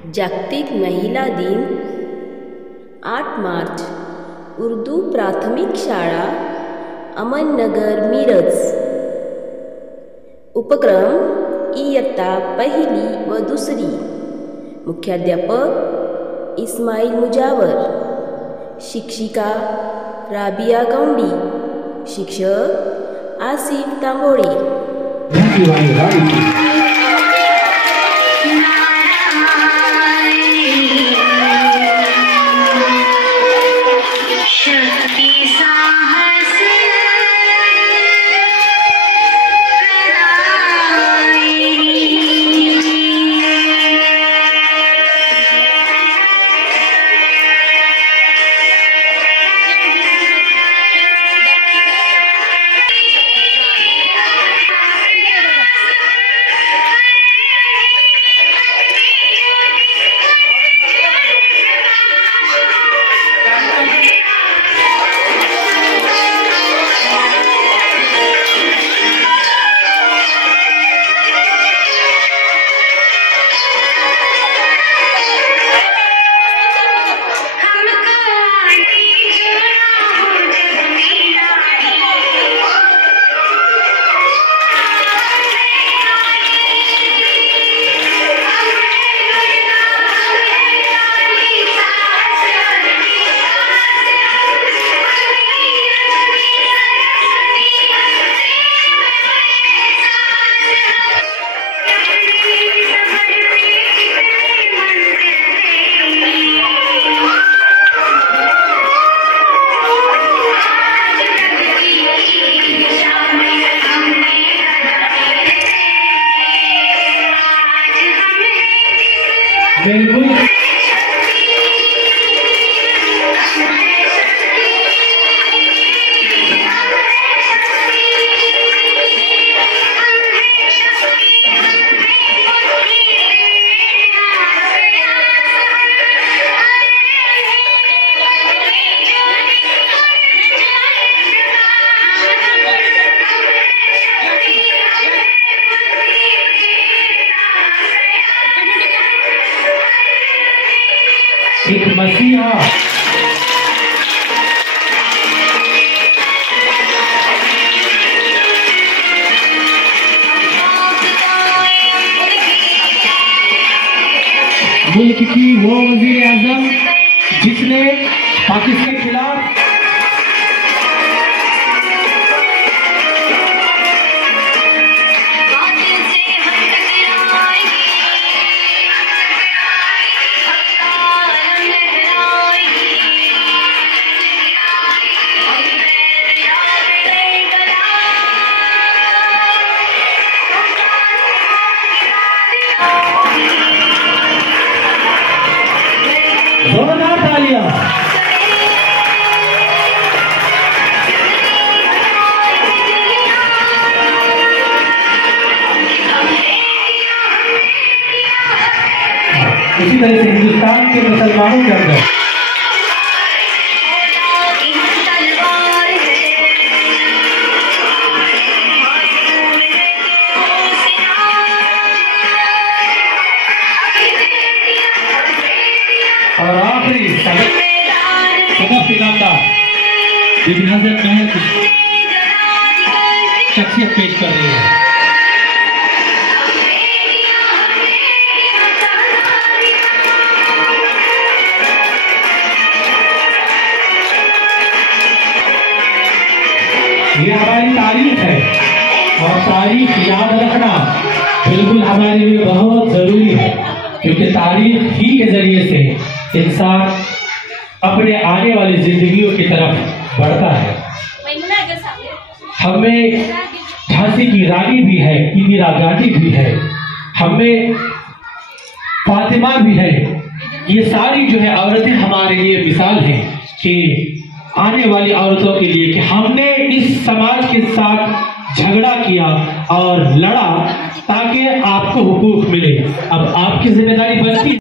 जागतिक महिला दिन 8 मार्च उर्दू प्राथमिक शाळा अमननगर मिरज। उपक्रम इयत्ता पहिली व दुसरी। मुख्याध्यापक इस्माइल मुजावर, शिक्षिका राबिया गौंडी, शिक्षक आसिफ तांबोळे। एक मसीहा मुल्क की वो वजीर आजम जिसने पाकिस्तान के खिलाफ जोरदार तालियां। इसी तरह से हिंदुस्तान के मुसलमानों के अंदर और आखिरी सदफ इनामदार बीबी हजरत महल की शख्सियत पेश कर रही है। ये हमारी तारीख है और तारीख याद रखना बिल्कुल हमारे लिए बहुत जरूरी है, क्योंकि तारीख ही के जरिए से इंसान अपने आने वाली जिंदगियों की तरफ बढ़ता है। हमें झांसी की रानी भी है, इंदिरा गांधी भी है, हमें फातिमा भी है। ये सारी जो है औरतें हमारे लिए मिसाल हैं कि आने वाली औरतों के लिए कि हमने इस समाज के साथ झगड़ा किया और लड़ा ताकि आपको हुकूक मिले। अब आपकी जिम्मेदारी बनती